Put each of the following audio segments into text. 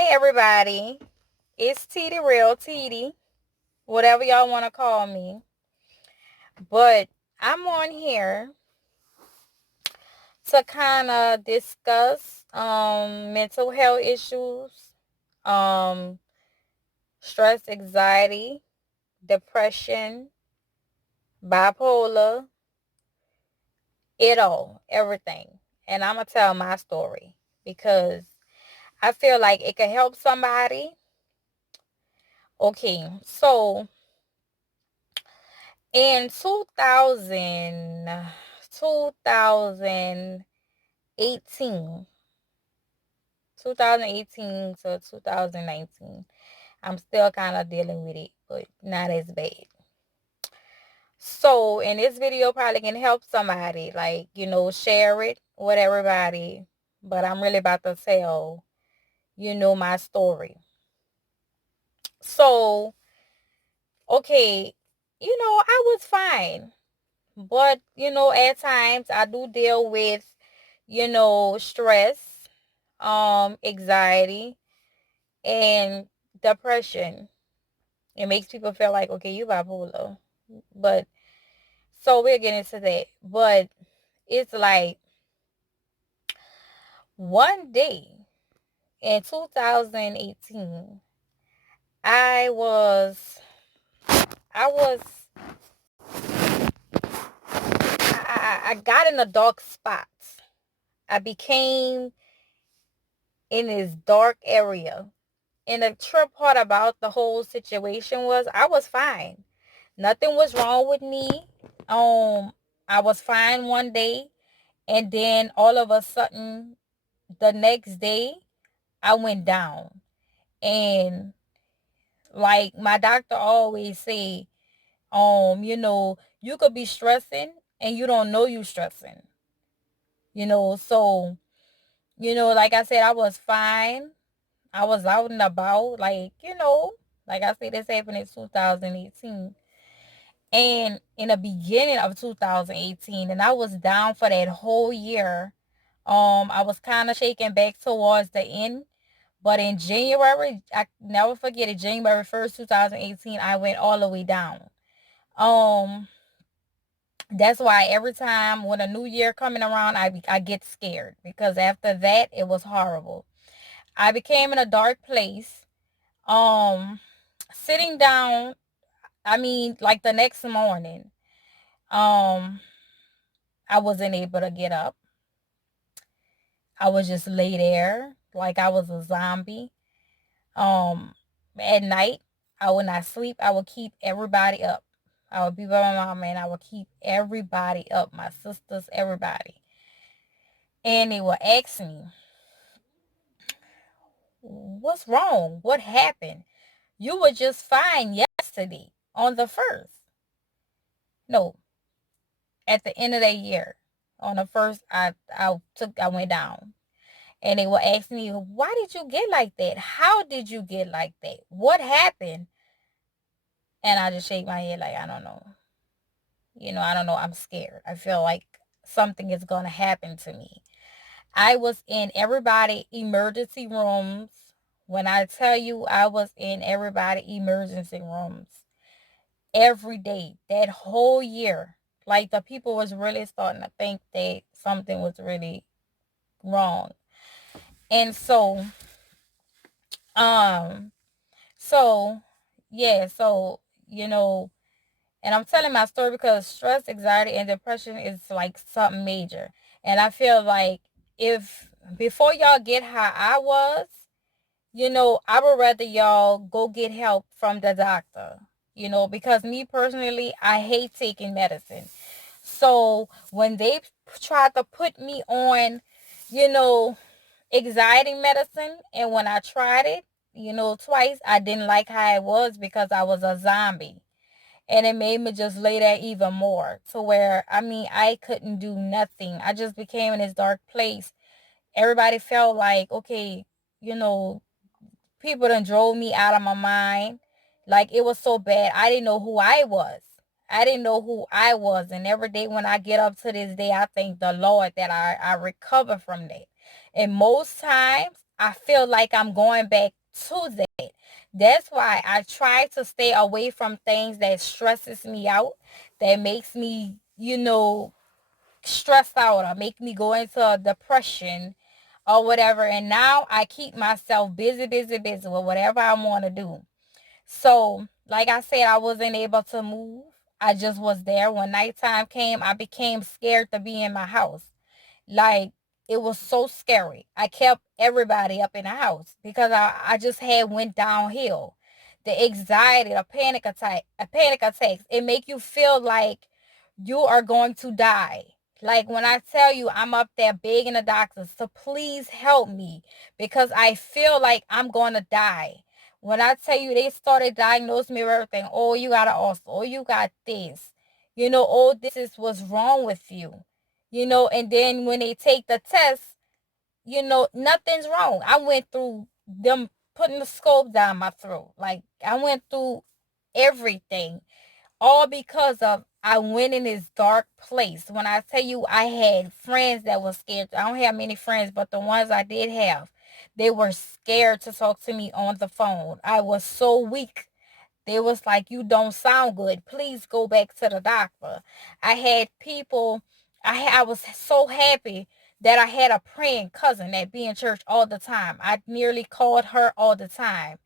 Hey everybody, it's T the Real TD, whatever y'all want to call me. But I'm on here to kind of discuss mental health issues, um stress, anxiety, depression, bipolar, it all, everything. And I'm going to tell my story because I feel like it could help somebody. Okay, so in 2018, 2018 to 2019, I'm still kind of dealing with it, but not as bad. So in this video probably can help somebody, like, share it with everybody. But I'm really about to tell, my story. So, okay, I was fine. But, at times I do deal with, stress, anxiety, and depression. It makes people feel like, okay, you bipolar. But so we'll get into that. But it's like one day in 2018, I was, I was, I got in a dark spot. I became in this dark area. And the trip part about the whole situation was I was fine. Nothing was wrong with me. Um, I was fine one day, and then all of a sudden, the next day, I went down. And like my doctor always say, you could be stressing and you don't know you stressing. So, like I said, I was fine. I was out and about, like I said, this happened in 2018. And in the beginning of 2018, and I was down for that whole year. I was kind of shaking back towards the end. But in January, I never forget it, January 1st, 2018, I went all the way down. Um, that's why every time when a new year coming around, I get scared because after that, it was horrible. I became in a dark place. Um, Sitting down, I mean, like the next morning, um, I wasn't able to get up. I was just lay there like I was a zombie. Um, at night, I would not sleep. I would keep everybody up. I would be by my mom and I would keep everybody up, my sisters, everybody. And they would ask me, what's wrong? What happened? You were just fine yesterday on the first. No, at the end of that year, on the first, I went down. And they will ask me, why did you get like that? How did you get like that? What happened? And I just shake my head like, I don't know. I don't know. I'm scared. I feel like something is going to happen to me. I was in everybody emergency rooms. When I tell you I was in everybody emergency rooms every day, that whole year, like the people was really starting to think that something was really wrong. And um, so yeah, and I'm telling my story because stress, anxiety, and depression is like something major. And I feel like if before y'all get how I was, I would rather y'all go get help from the doctor, because me personally, I hate taking medicine. So when they tried to put me on, you know, anxiety medicine, and when I tried it, twice, I didn't like how it was because I was a zombie. And it made me just lay there even more to where, I mean, I couldn't do nothing. I just became in this dark place. Everybody felt like, okay, you know, people done drove me out of my mind. Like it was so bad. I didn't know who I was. I didn't know who I was. And every day when I get up to this day, I thank the Lord that I recover from that. And most times I feel like I'm going back to that. That's why I try to stay away from things that stresses me out, that makes me, stressed out or make me go into a depression or whatever. And now I keep myself busy, busy, busy with whatever I want to do. So, like I said, I wasn't able to move. I just was there. When nighttime came, I became scared to be in my house. Like, it was so scary. I kept everybody up in the house because I just had went downhill. The anxiety, the panic attacks, it make you feel like you are going to die. Like when I tell you I'm up there begging the doctors to please help me because I feel like I'm going to die. When I tell you they started diagnosing me with everything, oh, you got an ulcer, oh, you got this, oh, this is what's wrong with you, and then when they take the test, nothing's wrong. I went through them putting the scope down my throat. Like I went through everything, all because of I went in this dark place. When I tell you I had friends that were scared. I don't have many friends, but the ones I did have, they were scared to talk to me on the phone. I was so weak. They was like, you don't sound good. Please go back to the doctor. I had people, I was so happy that I had a praying cousin that be in church all the time. I nearly called her all the time.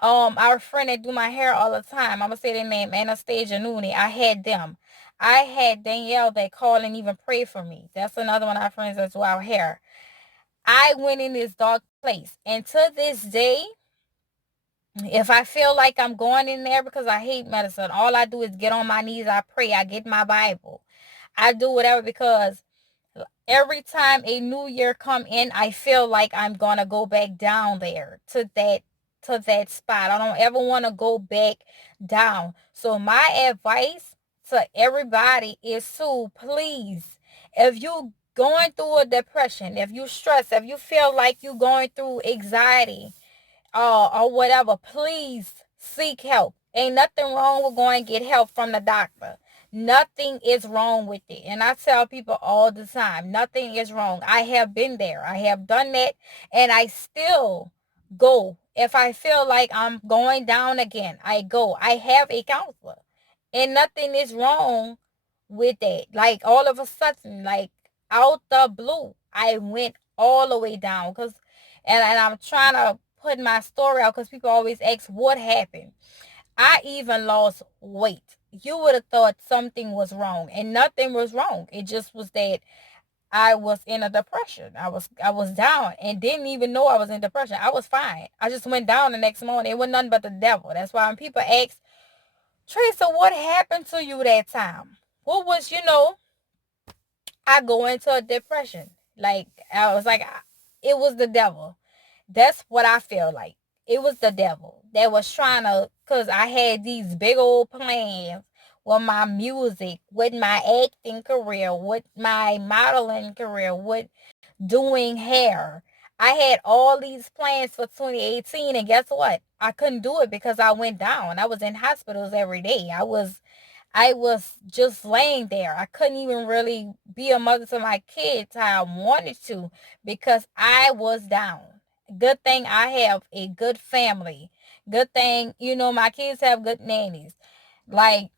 Our friend that do my hair all the time, I'm gonna say their name, Anastasia Nooney. I had them. I had Danielle that called and even prayed for me. That's another one of our friends that's do our hair. I went in this dark place, and to this day, if I feel like I'm going in there because I hate medicine, all I do is get on my knees, I pray, I get my Bible. I do whatever because every time a new year come in, I feel like I'm going to go back down there to that spot. I don't ever want to go back down. So my advice to everybody is to please, if you going through a depression, if you stress, if you feel like you going through anxiety, or whatever, please seek help. Ain't nothing wrong with going to get help from the doctor. Nothing is wrong with it. And I tell people all the time, nothing is wrong. I have been there. I have done that. And I still go. If I feel like I'm going down again, I go. I have a counselor. And nothing is wrong with that. Like all of a sudden, like out the blue, I went all the way down. And I'm trying to put my story out because people always ask what happened. I even lost weight. You would have thought something was wrong, and nothing was wrong. It just was that I was in a depression. I was down and didn't even know I was in depression. I was fine. I just went down the next morning. It was nothing but the devil. That's why when people ask, Teresa, what happened to you that time? What was, I go into a depression. Like I was like, it was the devil. That's what I feel like. It was the devil that was trying to, because I had these big old plans with my music, with my acting career, with my modeling career, with doing hair. I had all these plans for 2018, and guess what? I couldn't do it because I went down. I was in hospitals every day. I was just laying there. I couldn't even really be a mother to my kids how I wanted to because I was down. Good thing I have a good family. Good thing, my kids have good nannies. Like,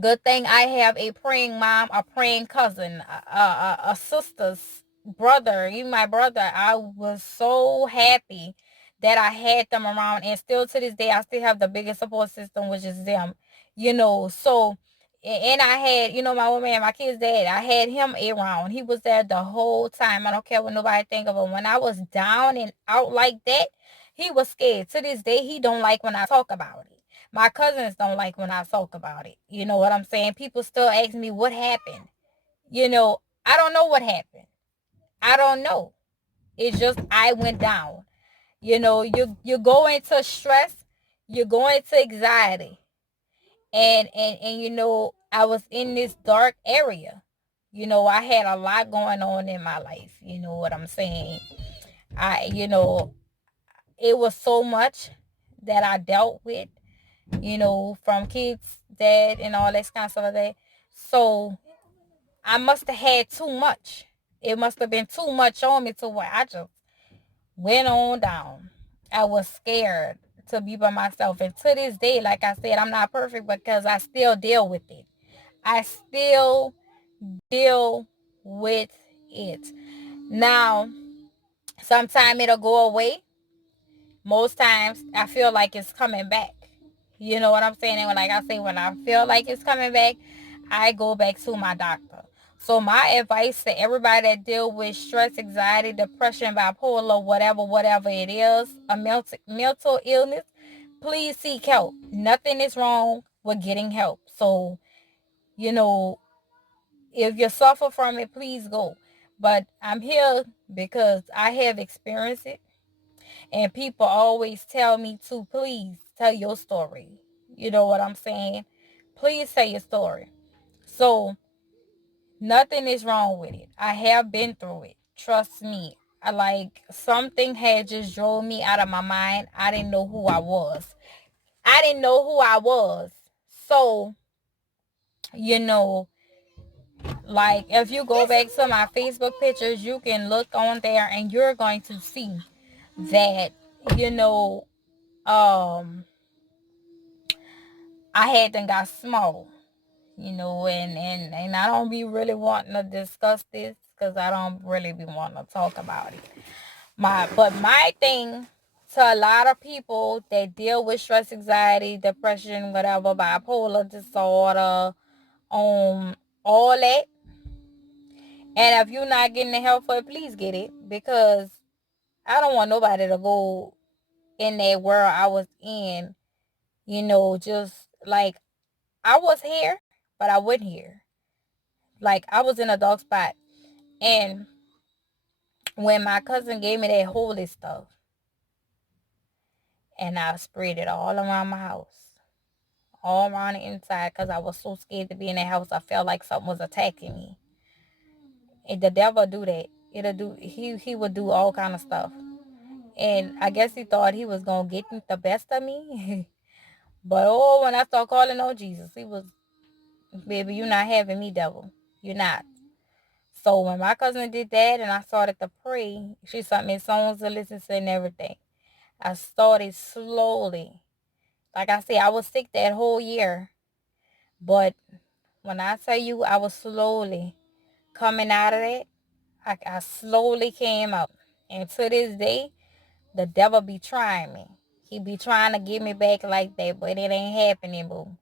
good thing I have a praying mom, a praying cousin, a sister's brother, even my brother. I was so happy that I had them around, and still to this day, I still have the biggest support system, which is them. So, and I had, my woman, my kid's dad. I had him around. He was there the whole time. I don't care what nobody think of him. When I was down and out like that, he was scared. To this day, he don't like when I talk about it. My cousins don't like when I talk about it. You know what I'm saying? People still ask me what happened. I don't know what happened. I don't know. It's just I went down. You go into stress, you go into anxiety. And I was in this dark area. I had a lot going on in my life. You know what I'm saying? It was so much that I dealt with, from kids, dad, and all that kind of stuff like that. So I must have had too much. It must have been too much on me to where I just went on down. I was scared to be by myself. And to this day, like I said, I'm not perfect because I still deal with it. I still deal with it. Now, sometime it'll go away. Most times I feel like it's coming back. You know what I'm saying? And like I say, when I feel like it's coming back, I go back to my doctor. So my advice to everybody that deal with stress, anxiety, depression, bipolar, whatever it is, a mental illness, please seek help. Nothing is wrong with getting help. So, you know, if you suffer from it, please go. But I'm here because I have experienced it. And people always tell me to please tell your story. You know what I'm saying? Please tell your story. So nothing is wrong with it. I have been through it. Trust me. I like something had just drove me out of my mind. I didn't know who I was. I didn't know who I was. So, you know, like if you go back to my Facebook pictures, you can look on there and you're going to see that, you know, I had done got small, you know, and I don't be really wanting to discuss this because I don't really be wanting to talk about it. But my thing to a lot of people that deal with stress, anxiety, depression, whatever, bipolar disorder, all that. And if you're not getting the help for it, please get it because I don't want nobody to go in that world I was in, you know, just like I was here, but I wasn't here. Like I was in a dark spot. And when my cousin gave me that holy stuff and I sprayed it all around my house, all around the inside because I was so scared to be in that house. I felt like something was attacking me. And the devil do that. He would do all kind of stuff. And I guess he thought he was gonna get the best of me. But oh, when I started calling on Jesus, he was, baby, you're not having me, devil. You're not. So when my cousin did that and I started to pray, she sent me songs to listen to and everything. I started slowly. Like I said, I was sick that whole year. But when I tell you I was slowly coming out of it, I slowly came out. And to this day, the devil be trying me. He be trying to get me back like that, but it ain't happening, boo.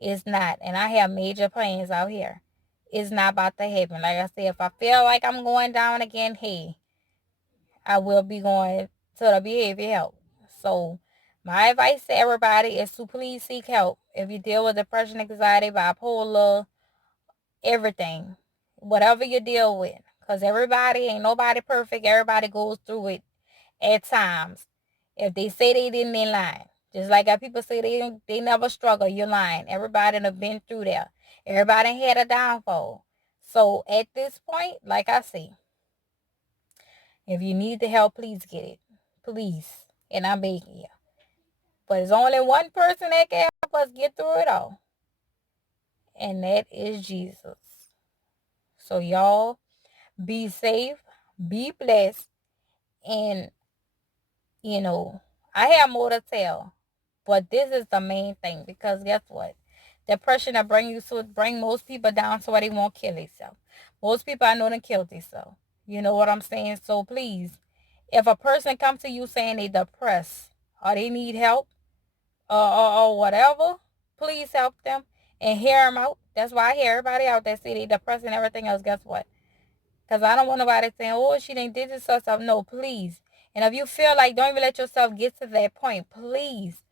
It's not. And I have major plans out here. It's not about to happen. Like I said, if I feel like I'm going down again, hey, I will be going to the behavior help. So my advice to everybody is to please seek help. If you deal with depression, anxiety, bipolar, everything, whatever you deal with. Because ain't nobody perfect. Everybody goes through it at times. If they say they didn't, they lying. Just like how people say they never struggle, you're lying. Everybody have been through there. Everybody had a downfall. So at this point, like I say, if you need the help, please get it. Please. And I'm begging you. But there's only one person that can help us get through it all. And that is Jesus. So y'all be safe, be blessed, and you know, I have more to tell. But this is the main thing because guess what? Depression will bring most people down so they won't kill themselves. Most people I know done killed themselves. You know what I'm saying? So please, if a person comes to you saying they depressed or they need help or whatever, please help them and hear them out. That's why I hear everybody out that say they depressed and everything else. Guess what? Because I don't want nobody saying, oh, she didn't did this or something. No, please. And if you feel like don't even let yourself get to that point, please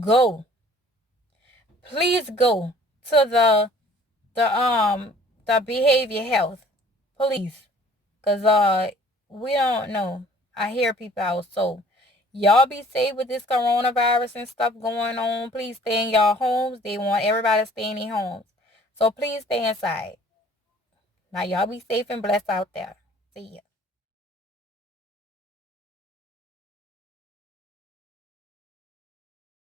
go. Please go to the behavior health. Please. Cause we don't know. I hear people out. So y'all be safe with this coronavirus and stuff going on. Please stay in y'all homes. They want everybody to stay in their homes. So please stay inside. Now y'all be safe and blessed out there. See ya.